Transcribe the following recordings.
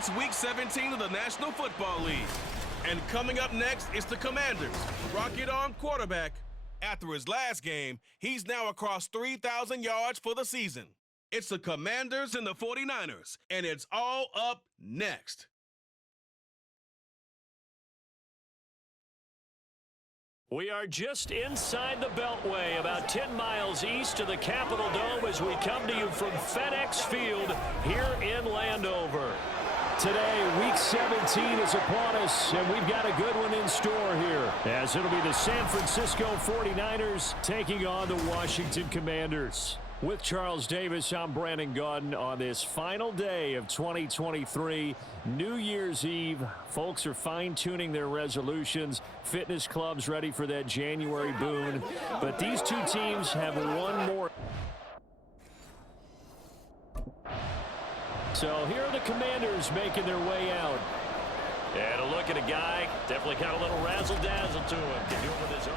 It's Week 17 of the National Football League. And coming up next is the Commanders. Rocket Arm quarterback. After his last game, he's now across 3,000 yards for the season. It's the Commanders and the 49ers, and it's all up next. We are just inside the Beltway, about 10 miles east of the Capitol Dome as we come to you from FedEx Field here in Landover. Today, Week 17 is upon us, and we've got a good one in store here, as it'll be the San Francisco 49ers taking on the Washington Commanders. With Charles Davis, I'm Brandon Gaudin on this final day of 2023, New Year's Eve. Folks are fine-tuning their resolutions. Fitness clubs ready for that January boon. But these two teams have one more. So here are the Commanders making their way out. And a look at a guy, definitely got a little razzle-dazzle to him. Can do it with his arm.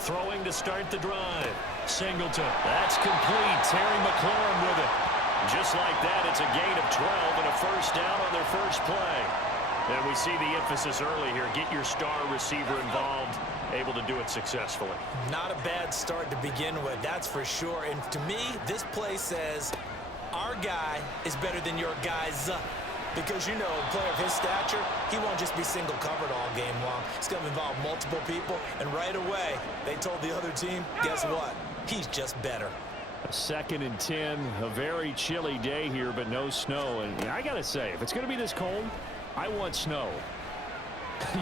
Throwing to start the drive. Singleton. That's complete. Terry McLaurin with it. Just like that, it's a gain of 12 and a first down on their first play. And we see the emphasis early here. Get your star receiver involved, able to do it successfully. Not a bad start to begin with, that's for sure. And to me, this play says our guy is better than your guy's. Because, you know, a player of his stature, he won't just be single covered all game long. He's going to involve multiple people, and right away, they told the other team, guess what? He's just better. A 2nd and 10, a very chilly day here, but no snow. And I got to say, if it's going to be this cold, I want snow.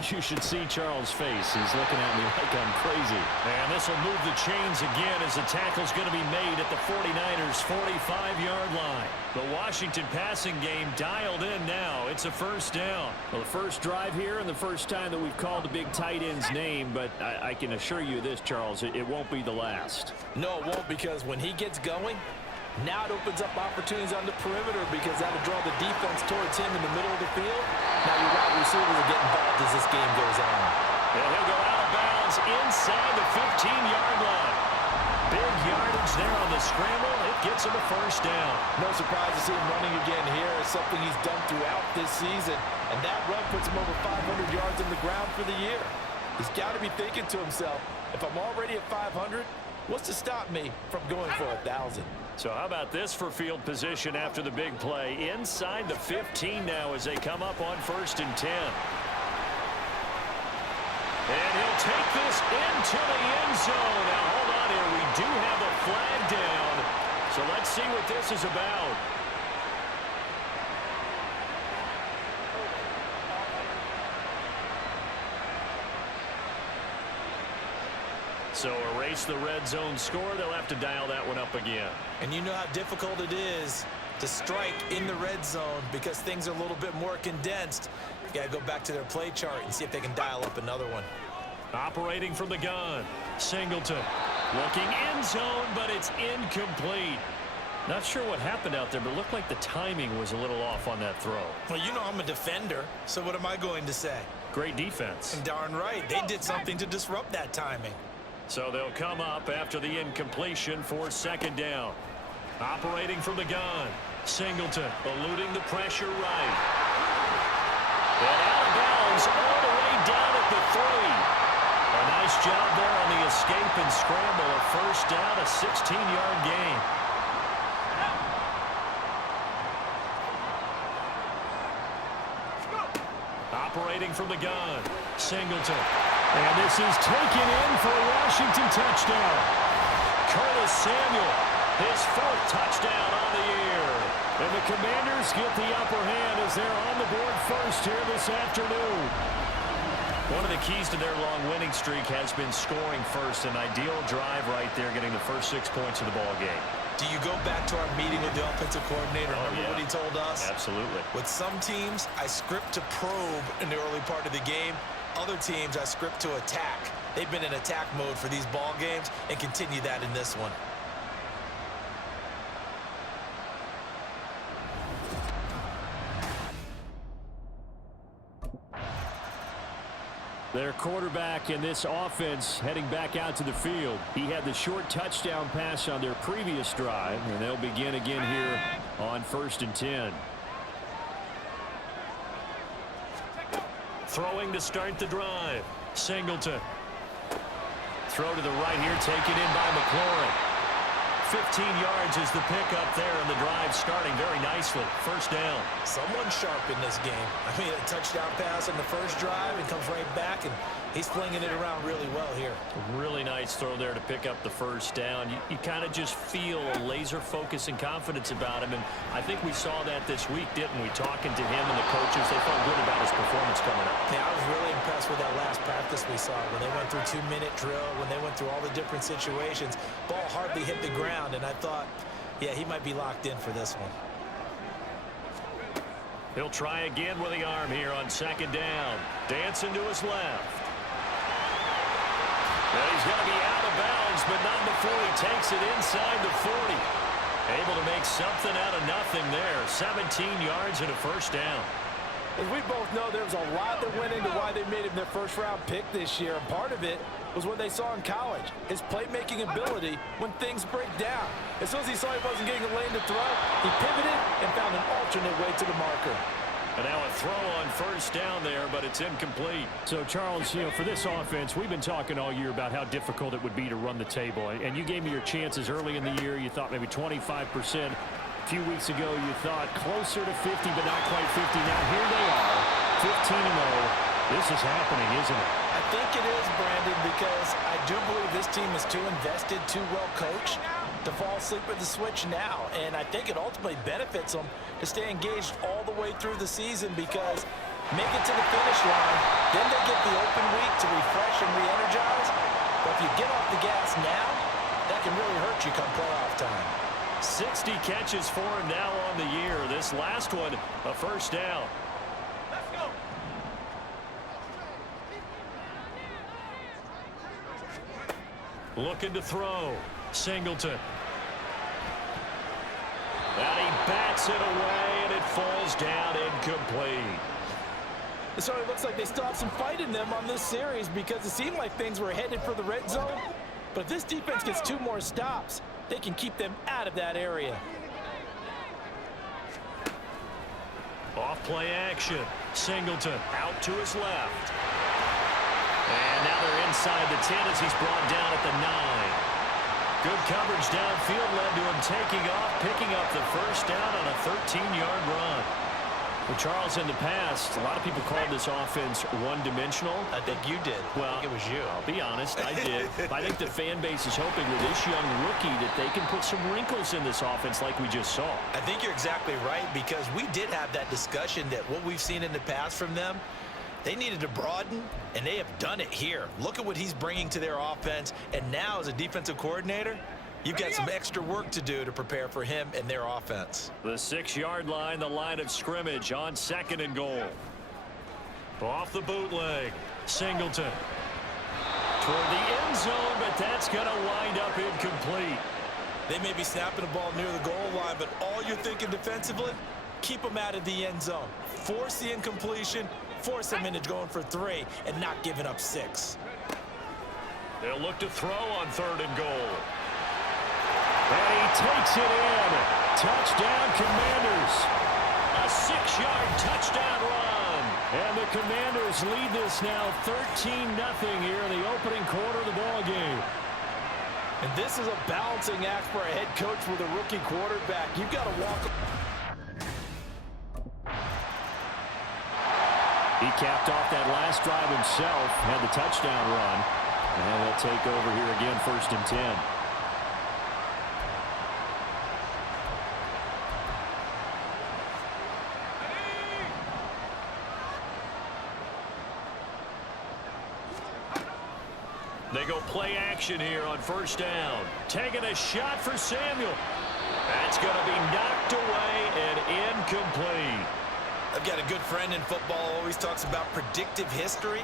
You should see Charles' face. He's looking at me like I'm crazy. And this will move the chains again as the tackle's going to be made at the 49ers' 45-yard line. The Washington passing game dialed in now. It's a first down. Well, the first drive here and the first time that we've called the big tight end's name, but I can assure you this, Charles, it won't be the last. No, it won't, because when he gets going, now it opens up opportunities on the perimeter because that'll draw the defense towards him in the middle of the field. Now your wide receivers will get involved as this game goes on. And he'll go out of bounds inside the 15-yard line. Big yardage there on the scramble. It gets him a first down. No surprise to see him running again here. It's something he's done throughout this season. And that run puts him over 500 yards on the ground for the year. He's got to be thinking to himself, if I'm already at 500, what's to stop me from going for 1,000? So how about this for field position after the big play? Inside the 15 now as they come up on 1st and 10. And he'll take this into the end zone. Now hold on here. We do have a flag down. So let's see what this is about. So erase the red zone score. They'll have to dial that one up again. And you know how difficult it is to strike in the red zone because things are a little bit more condensed. You got to go back to their play chart and see if they can dial up another one. Operating from the gun. Singleton. Looking end zone, but it's incomplete. Not sure what happened out there, but it looked like the timing was a little off on that throw. Well, you know I'm a defender, so what am I going to say? Great defense. And darn right. They did something to disrupt that timing. So they'll come up after the incompletion for 2nd down. Operating from the gun. Singleton eluding the pressure right. And out of bounds all the way down at the 3. A nice job there on the escape and scramble. A first down, a 16-yard gain. Operating from the gun. Singleton. And this is taken in for a Washington touchdown. Curtis Samuel, his 4th touchdown on the year. And the Commanders get the upper hand as they're on the board first here this afternoon. One of the keys to their long winning streak has been scoring first. An ideal drive right there, getting the first 6 points of the ball game. Do you go back to our meeting with the offensive coordinator? Remember what he told us? Absolutely. With some teams, I script to probe in the early part of the game. Other teams, I script to attack. They've been in attack mode for these ball games and continue that in this one. Their quarterback in this offense heading back out to the field. He had the short touchdown pass on their previous drive, and they'll begin again here on 1st and 10. Throwing to start the drive. Singleton. Throw to the right here, taken in by McLaurin. 15 yards is the pickup there, and the drive starting very nicely. 1st down. Someone sharp in this game. I mean, a touchdown pass on the first drive and comes right back, and he's flinging it around really well here. Really nice throw there to pick up the 1st down. You kind of just feel a laser focus and confidence about him, and I think we saw that this week, didn't we? Talking to him and the coaches, they felt good about his performance coming up. Yeah, I was really impressed with that last practice we saw when they went through 2-minute drill, when they went through all the different situations. Ball hardly hit the ground, and I thought, yeah, he might be locked in for this one. He'll try again with the arm here on 2nd down. Dancing to his left. Well, he's going to be out of bounds, but not before he takes it inside the 40. Able to make something out of nothing there. 17 yards and a 1st down. As we both know, there was a lot that went into why they made him their 1st-round pick this year. And part of it was what they saw in college, his playmaking ability when things break down. As soon as he saw he wasn't getting a lane to throw, he pivoted and found an alternate way to the marker. And now a throw on 1st down there, but it's incomplete. So, Charles, for this offense, we've been talking all year about how difficult it would be to run the table. And you gave me your chances early in the year. You thought maybe 25%. A few weeks ago, you thought closer to 50, but not quite 50. Now, here they are, 15-0. This is happening, isn't it? I think it is, Brandon, because I do believe this team is too invested, too well coached to fall asleep at the switch now. And I think it ultimately benefits them to stay engaged all the way through the season, because make it to the finish line, then they get the open week to refresh and re-energize. But if you get off the gas now, that can really hurt you come playoff time. 60 catches for him now on the year. This last one, a 1st down. Let's go. Looking to throw. Singleton. And he bats it away, and it falls down incomplete. It certainly looks like they still have some fight in them on this series, because it seemed like things were headed for the red zone. But if this defense gets 2 more stops, they can keep them out of that area. Off play action. Singleton out to his left. And now they're inside the 10 as he's brought down at the 9. Good coverage downfield led to him taking off, picking up the 1st down on a 13-yard run. Well, Charles, in the past, a lot of people called this offense one-dimensional. I think you did. Well, I think it was you. I'll be honest, I did. I think the fan base is hoping with this young rookie that they can put some wrinkles in this offense like we just saw. I think you're exactly right, because we did have that discussion that what we've seen in the past from them, they needed to broaden, and they have done it here. Look at what he's bringing to their offense, and now as a defensive coordinator, you've got some extra work to do to prepare for him and their offense. The 6-yard line, the line of scrimmage on 2nd and goal. Off the bootleg. Singleton. Toward the end zone, but that's going to wind up incomplete. They may be snapping the ball near the goal line, but all you're thinking defensively, keep them out of the end zone. Force the incompletion, force them into going for 3, and not giving up 6. They'll look to throw on 3rd and goal. And he takes it in. Touchdown, Commanders. A 6-yard touchdown run. And the Commanders lead this now 13-0 here in the opening quarter of the ball game. And this is a balancing act for a head coach with a rookie quarterback. You've got to walk. He capped off that last drive himself, had the touchdown run. And they'll take over here again, 1st and 10. They go play action here on 1st down. Taking a shot for Samuel. That's going to be knocked away and incomplete. I've got a good friend in football, always talks about predictive history.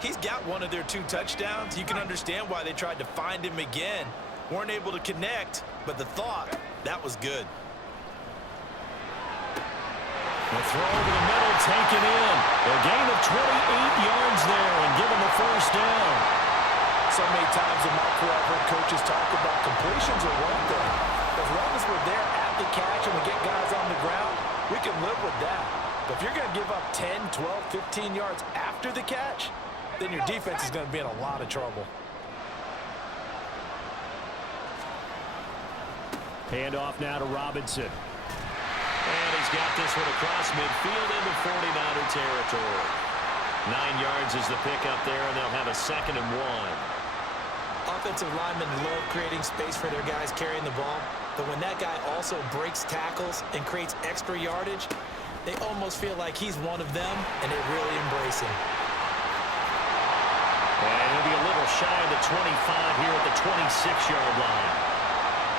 He's got one of their 2 touchdowns. You can understand why they tried to find him again. Weren't able to connect, but the thought, that was good. The throw over the middle taken in. A gain of 28 yards there and given the first down. So many times in my career, I've heard coaches talk about completions are one thing. As long as we're there at the catch and we get guys on the ground, we can live with that. But if you're going to give up 10, 12, 15 yards after the catch, then your defense is going to be in a lot of trouble. Hand off now to Robinson. And he's got this one across midfield into 49er territory. 9 yards is the pickup there, and they'll have a 2nd and 1. Offensive linemen love creating space for their guys carrying the ball, but when that guy also breaks tackles and creates extra yardage, they almost feel like he's one of them, and they really embrace him. And he'll be a little shy of the 25 here at the 26-yard line.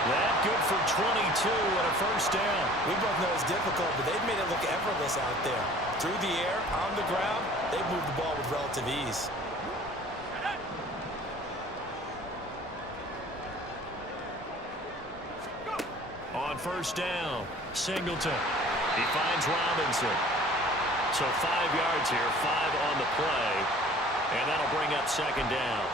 That good for 22 and a first down. We both know it's difficult, but they've made it look effortless out there. Through the air, on the ground, they've moved the ball with relative ease. On first down, Singleton. He finds Robinson. So 5 yards here, 5 on the play. And that'll bring up 2nd down.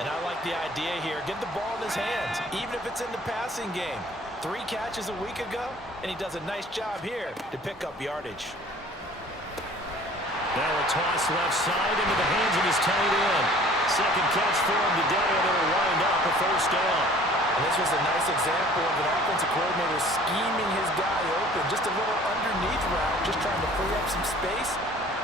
And I like the idea here. Get the ball in his hands, even if it's in the passing game. 3 catches a week ago, and he does a nice job here to pick up yardage. Now a toss left side into the hands of his tight end. Second catch for him today, and it'll wind up a first down. And this was a nice example of an offensive coordinator scheming his guy open. Just a little underneath route, just trying to free up some space,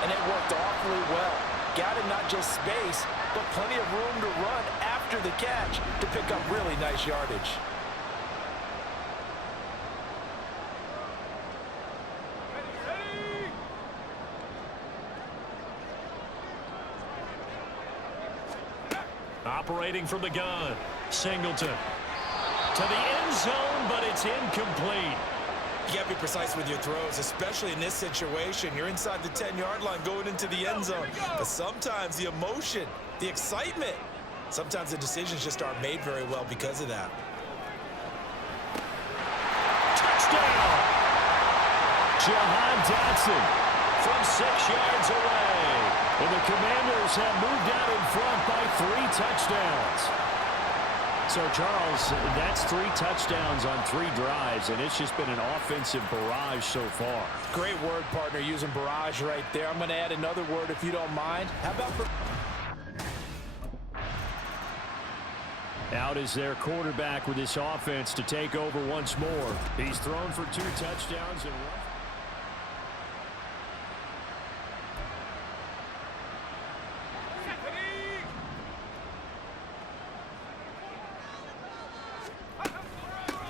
and it worked awfully well. Got him not just space, but plenty of room to run after the catch to pick up really nice yardage. Operating from the gun, Singleton. To the end zone, but it's incomplete. You got to be precise with your throws, especially in this situation. You're inside the 10-yard line going into the end zone. But sometimes the emotion, the excitement, sometimes the decisions just aren't made very well because of that. Touchdown! Jahan Dotson from 6 yards away. And the Commanders have moved out in front by 3 touchdowns. So, Charles, that's 3 touchdowns on 3 drives, and it's just been an offensive barrage so far. Great word, partner, using barrage right there. I'm going to add another word if you don't mind. How about out is their quarterback with this offense to take over once more. He's thrown for 2 touchdowns and 1.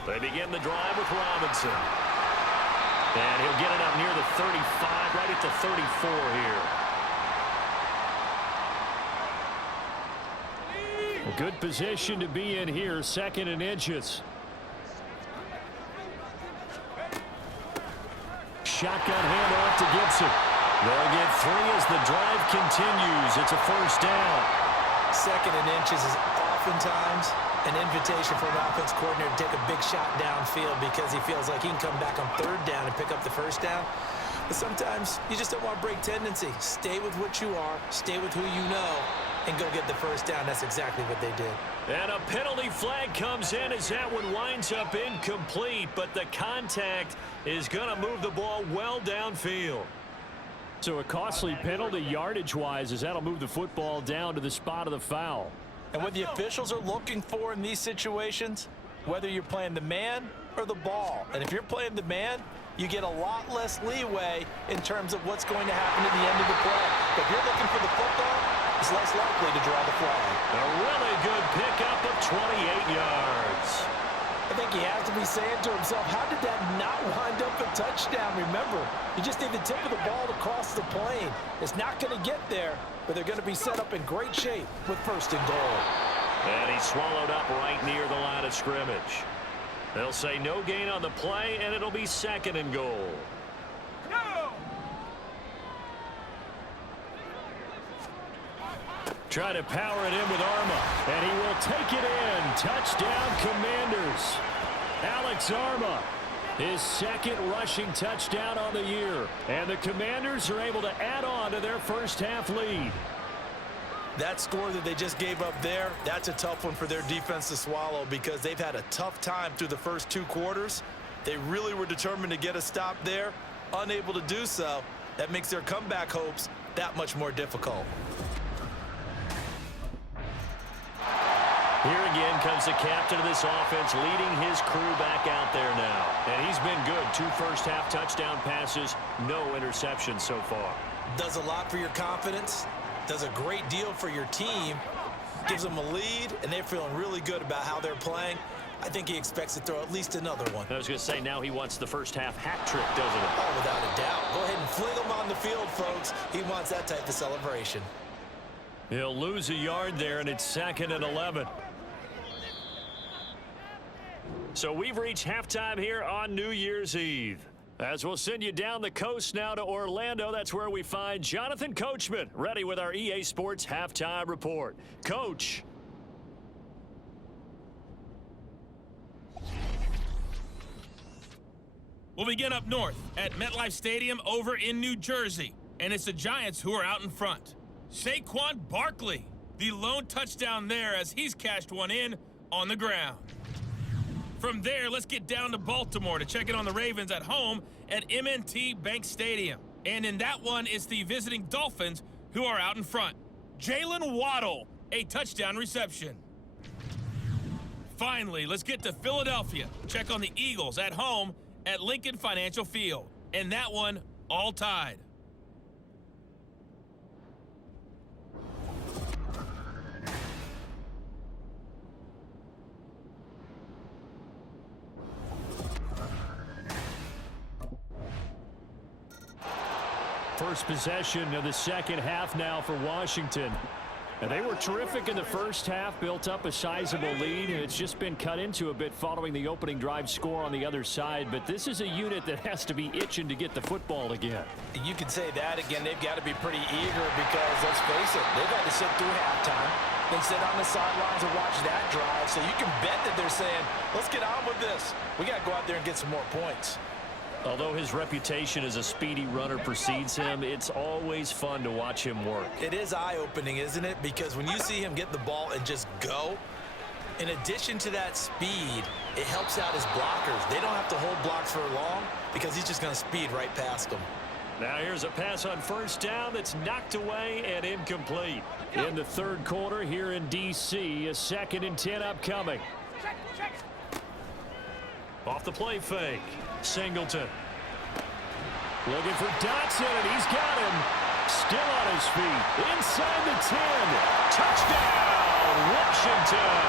They begin the drive with Robinson. And he'll get it up near the 35, right at the 34 here. A good position to be in here, 2nd and inches. Shotgun handoff to Gibson. They'll get 3 as the drive continues. It's a first down. 2nd and inches is oftentimes an invitation for an offense coordinator to take a big shot downfield because he feels like he can come back on 3rd down and pick up the first down. But sometimes you just don't want to break tendency. Stay with what you are, stay with who you know, and go get the first down. That's exactly what they did. And a penalty flag comes in as that one winds up incomplete, but the contact is going to move the ball well downfield. So a costly penalty yardage-wise as that'll move the football down to the spot of the foul. And what the officials are looking for in these situations, whether you're playing the man or the ball. And if you're playing the man, you get a lot less leeway in terms of what's going to happen at the end of the play. But if you're looking for the football, it's less likely to draw the flag. A really good pickup of 28 yards. I think he has to be saying to himself, how did that not wind up a touchdown? Remember, you just need the tip of the ball to cross the plane. It's not going to get there, but they're going to be set up in great shape with 1st and goal. And he's swallowed up right near the line of scrimmage. They'll say no gain on the play, and it'll be 2nd and goal. Try to power it in with Arma, and he will take it in. Touchdown, Commanders. Alex Arma His second rushing touchdown on the year. And the Commanders are able to add on to their first half lead. That score that they just gave up there, that's a tough one for their defense to swallow because they've had a tough time through the first 2 quarters. They really were determined to get a stop there, unable to do so. That makes their comeback hopes that much more difficult. Here again comes the captain of this offense, leading his crew back out there now. And he's been good. 2 first-half touchdown passes, no interceptions so far. Does a lot for your confidence, does a great deal for your team, gives them a lead, and they're feeling really good about how they're playing. I think he expects to throw at least another one. I was going to say, now he wants the first-half hat trick, doesn't he? Oh, without a doubt. Go ahead and fling him on the field, folks. He wants that type of celebration. He'll lose a yard there, and it's 2nd and 11. So we've reached halftime here on New Year's Eve. As we'll send you down the coast now to Orlando, that's where we find Jonathan Coachman, ready with our EA Sports Halftime Report. Coach. We'll begin up north at MetLife Stadium over in New Jersey, and it's the Giants who are out in front. Saquon Barkley, the lone touchdown there as he's cashed one in on the ground. From there, let's get down to Baltimore to check in on the Ravens at home at M&T Bank Stadium. And in that one, it's the visiting Dolphins who are out in front. Jalen Waddle, a touchdown reception. Finally, let's get to Philadelphia. Check on the Eagles at home at Lincoln Financial Field. And that one, all tied. First possession of the second half now for Washington. And they were terrific in the first half, built up a sizable lead, and it's just been cut into a bit following the opening drive score on the other side. But this is a unit that has to be itching to get the football again. You can say that again. They've got to be pretty eager because, let's face it, they've had to sit through halftime, then sit on the sidelines and watch that drive. So you can bet that they're saying, let's get on with this. We got to go out there and get some more points. Although his reputation as a speedy runner precedes him, it's always fun to watch him work. It is eye-opening, isn't it? Because when you see him get the ball and just go, in addition to that speed, it helps out his blockers. They don't have to hold blocks for long because he's just going to speed right past them. Now here's a pass on first down that's knocked away and incomplete. In the third quarter here in D.C., a 2nd and 10 upcoming. Off the play fake. Singleton. Looking for Dotson, and he's got him. Still on his feet. Inside the 10. Touchdown, Washington.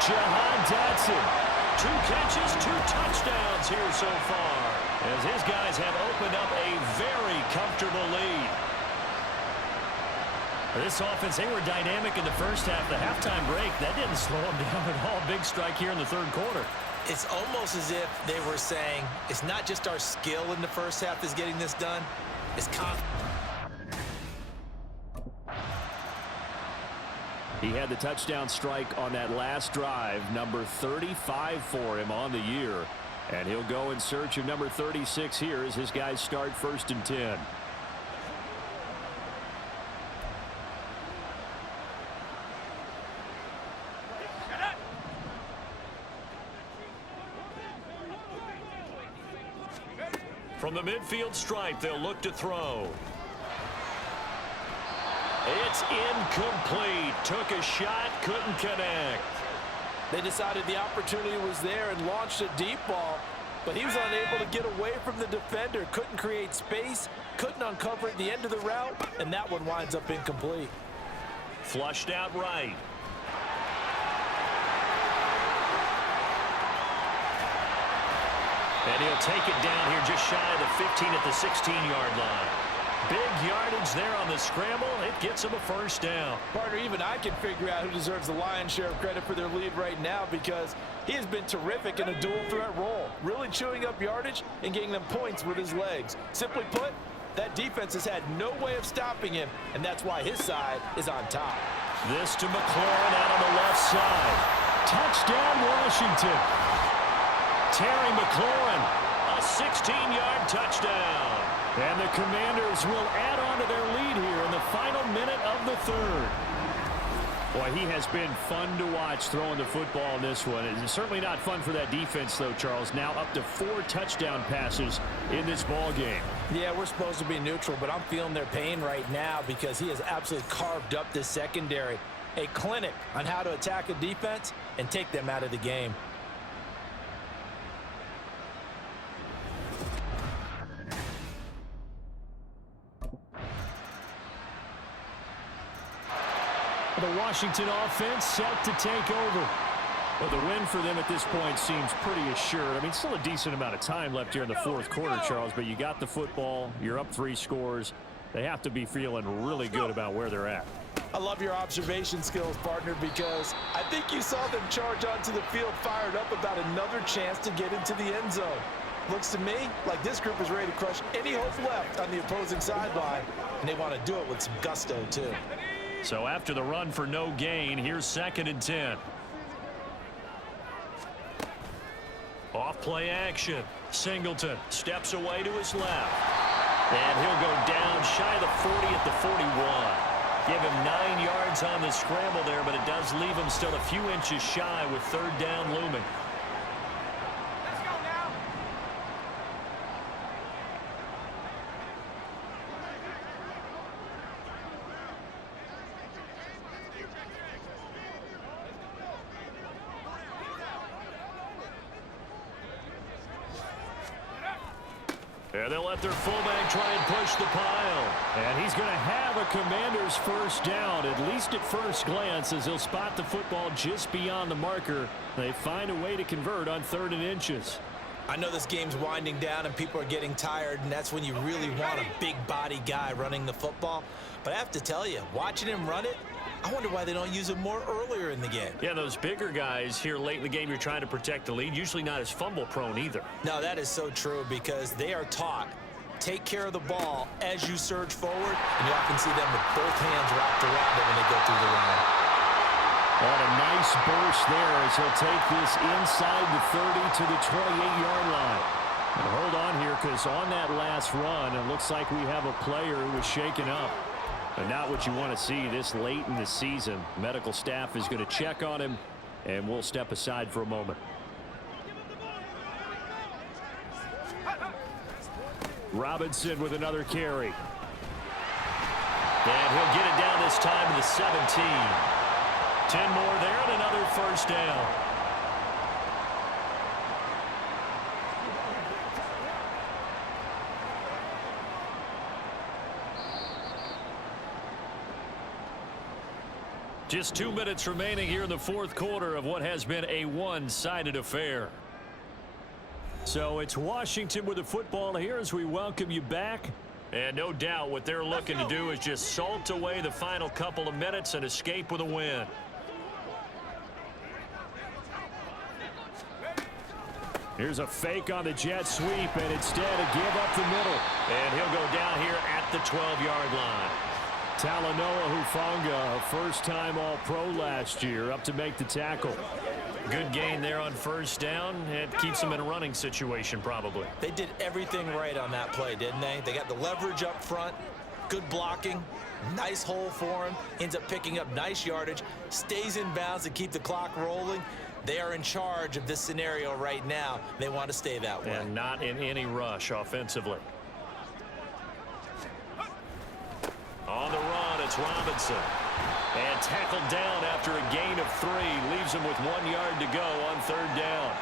Jahan Dotson. 2 catches, 2 touchdowns here so far, as his guys have opened up a very comfortable lead. This offense, they were dynamic in the first half. The halftime break, that didn't slow them down at all. Big strike here in the third quarter. It's almost as if they were saying, it's not just our skill in the first half that's getting this done, it's confidence. He had the touchdown strike on that last drive, number 35 for him on the year. And he'll go in search of number 36 here as his guys start 1st and 10. From the midfield stripe, they'll look to throw. It's incomplete. Took a shot, couldn't connect. They decided the opportunity was there and launched a deep ball, but he was unable to get away from the defender. Couldn't create space, couldn't uncover at the end of the route, and that one winds up incomplete. Flushed out right. And he'll take it down here just shy of the 15 at the 16-yard line. Big yardage there on the scramble. It gets him a first down. Partner, even I can figure out who deserves the lion's share of credit for their lead right now because he has been terrific in a dual threat role, really chewing up yardage and getting them points with his legs. Simply put, that defense has had no way of stopping him, and that's why his side is on top. This to McLaurin out on the left side. Touchdown, Washington. Terry McLaurin, a 16-yard touchdown. And the Commanders will add on to their lead here in the final minute of the third. Boy, he has been fun to watch throwing the football in this one. It's certainly not fun for that defense, though, Charles. Now up to 4 touchdown passes in this ball game. Yeah, we're supposed to be neutral, but I'm feeling their pain right now because he has absolutely carved up this secondary. A clinic on how to attack a defense and take them out of the game. The Washington offense set to take over. Well, the win for them at this point seems pretty assured. I mean, still a decent amount of time left here in the fourth quarter, Charles, but you got the football. You're up 3 scores. They have to be feeling really good about where they're at. I love your observation skills, partner, because I think you saw them charge onto the field fired up about another chance to get into the end zone. Looks to me like this group is ready to crush any hope left on the opposing sideline, and they want to do it with some gusto, too. So after the run for no gain, here's 2nd and 10. Off play action. Singleton steps away to his left. And he'll go down shy of the 40 at the 41. Give him 9 yards on the scramble there, but it does leave him still a few inches shy with 3rd down looming. And they'll let their fullback try and push the pile. And he's going to have a Commander's first down, at least at first glance, as he'll spot the football just beyond the marker. They find a way to convert on 3rd and inches. I know this game's winding down and people are getting tired, and that's when you really want a big body guy running the football. But I have to tell you, watching him run it, I wonder why they don't use him more earlier in the game. Yeah, those bigger guys here late in the game, you're trying to protect the lead, usually not as fumble prone either. No, that is so true because they are taught, take care of the ball as you surge forward, and you often see them with both hands wrapped around it when they go through the line. And a nice burst there as he'll take this inside the 30 to the 28-yard line. And hold on here because on that last run, it looks like we have a player who was shaken up. And not what you want to see this late in the season. Medical staff is going to check on him, and we'll step aside for a moment. Robinson with another carry. And he'll get it down this time to the 17. 10 more there and another first down. Just 2 minutes remaining here in the fourth quarter of what has been a one-sided affair. So it's Washington with the football here as we welcome you back. And no doubt what they're looking to do is just salt away the final couple of minutes and escape with a win. Here's a fake on the jet sweep, and instead a give up the middle. And he'll go down here at the 12-yard line. Talanoa Hufanga, a first-time All-Pro last year, up to make the tackle. Good gain there on first down. It keeps them in a running situation, probably. They did everything right on that play, didn't they? They got the leverage up front, good blocking, nice hole for him, ends up picking up nice yardage, stays in bounds to keep the clock rolling. They are in charge of this scenario right now. They want to stay that way. And not in any rush offensively. On the run, it's Robinson. And tackled down after a gain of 3. Leaves him with 1 yard to go on third down.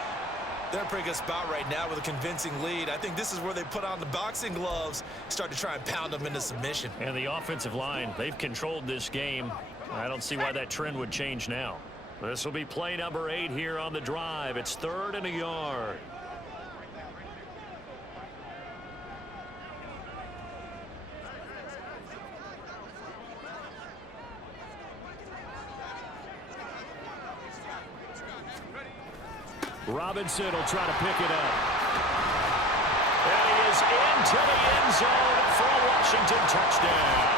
They're in a pretty good spot right now with a convincing lead. I think this is where they put on the boxing gloves, start to try and pound them into submission. And the offensive line, they've controlled this game. I don't see why that trend would change now. This will be play number 8 here on the drive. It's 3rd and a yard. Robinson will try to pick it up. And he is into the end zone for a Washington touchdown.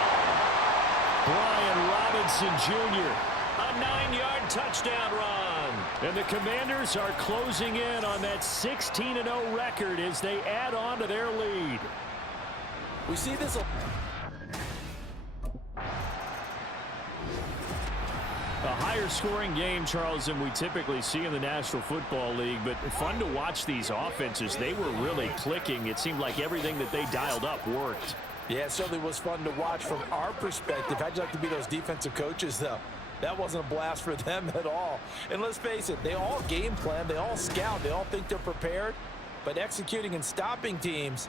Brian Robinson Jr., a 9-yard touchdown run. And the Commanders are closing in on that 16-0 record as they add on to their lead. We see this. A higher scoring game, Charles, than we typically see in the National Football League, but fun to watch these offenses. They were really clicking. It seemed like everything that they dialed up worked. Yeah, it certainly was fun to watch from our perspective. How'd you like to be those defensive coaches, though? That wasn't a blast for them at all. And let's face it, they all game plan, they all scout, they all think they're prepared, but executing and stopping teams,